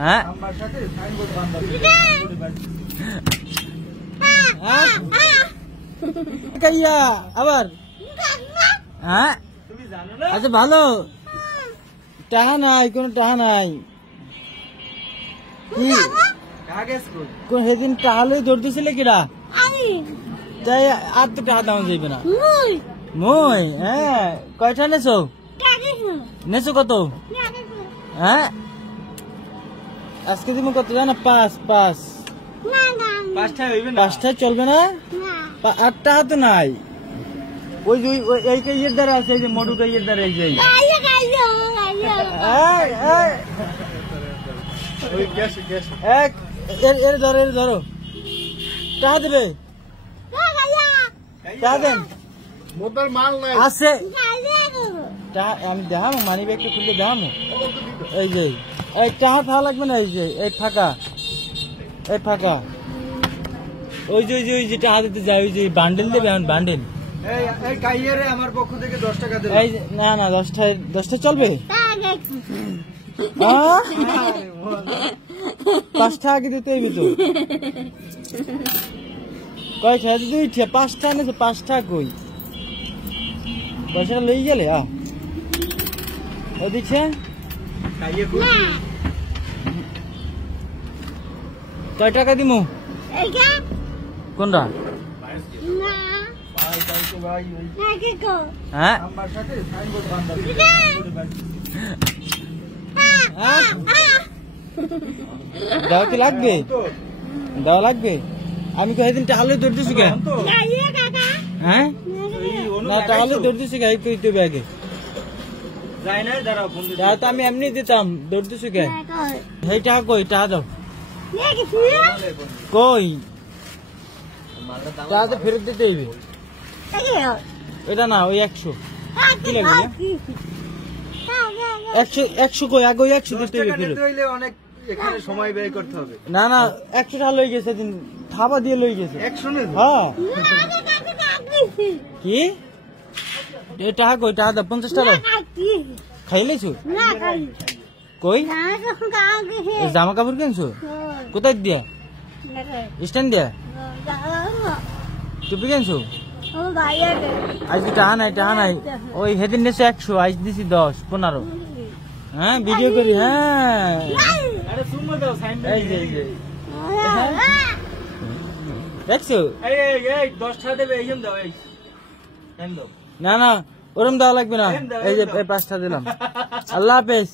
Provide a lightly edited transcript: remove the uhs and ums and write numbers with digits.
হ্যাঁ কাইয়া আবার হ্যাঁ আচ্ছা ভালো টাকা নাই কোনো টাকা নাই কি সেদিন টাকালেই দৌড় দিছিলে কিরা তাই আর তো টাকা দাম যাইবে না মই হ্যাঁ কয়টা নেছো নেছো কত হ্যাঁ আজকে তুমি কত জানো 5 চলবে না 8 টাকা তো নাই ওই যে এই ইয়ের দ্বারা আছে এই যে মধু ইয়ের দ্বারা এই যে এর ধরো টাকা দেবে টাকা দেন মোটার মাল নাই আছে আমি দেখাবো মানি ব্যাগটা খুললে দেখাবো এই যে এই টাকা থাকা লাগবে না এই যে এই ফাঁকা ওই যে টাকা দিতে যায় ওই যে বান্ডেল দেবে এখন বান্ডেল আমার পক্ষ থেকে 10 টাকা দেবে এই না 10টা চলবে 5 টাকা কি দিতে হইবে তো কয়টা দুইটা 5 টাকা নেছে 5 টাকা কই পয়সাটা লই গেলে ও দিচ্ছে কয় টাকা দিমু কোনটা হ্যাঁ দেওয়া কি লাগবে দেওয়া লাগবে আমি তো সেদিন টাকালে দৌড় দিছি কে হ্যাঁ না টাকালে দৌড় দিছি কে তুই তো ব্যাগে তো আমি এমনি দিতাম দৌড় দিছি কে সেই টাকা কই টাকা দাও কই টাকা তো ফেরত দিতে হইবে এটা না ওই 100 কি লাগবে 100 কই আগে 100 দিতে হইবে অনেক এখানে সময় ব্যয় করতে হবে না 100 টাকা লই গেছে দিন থাবা দিয়ে লই গেছে 100 নে হ্যাঁ কি এই টাকা কই টাকা দাও 50 টাকা খাইলেছো কই জামা কাপড় কিনছো কোথায় দিয়া স্ট্যান্ড দিয়া টুপি কিনছো আজকে টাকা নাই ওই সেদিন নিয়েছো 100 আজ দিছি 10-15 হ্যাঁ ভিডিও করি হ্যাঁ দেখছো 10 টাকা দেবে এই দাও এই না ওরম দেওয়া লাগবে না এই যে 5টা দিলাম আল্লাহ হাফেজ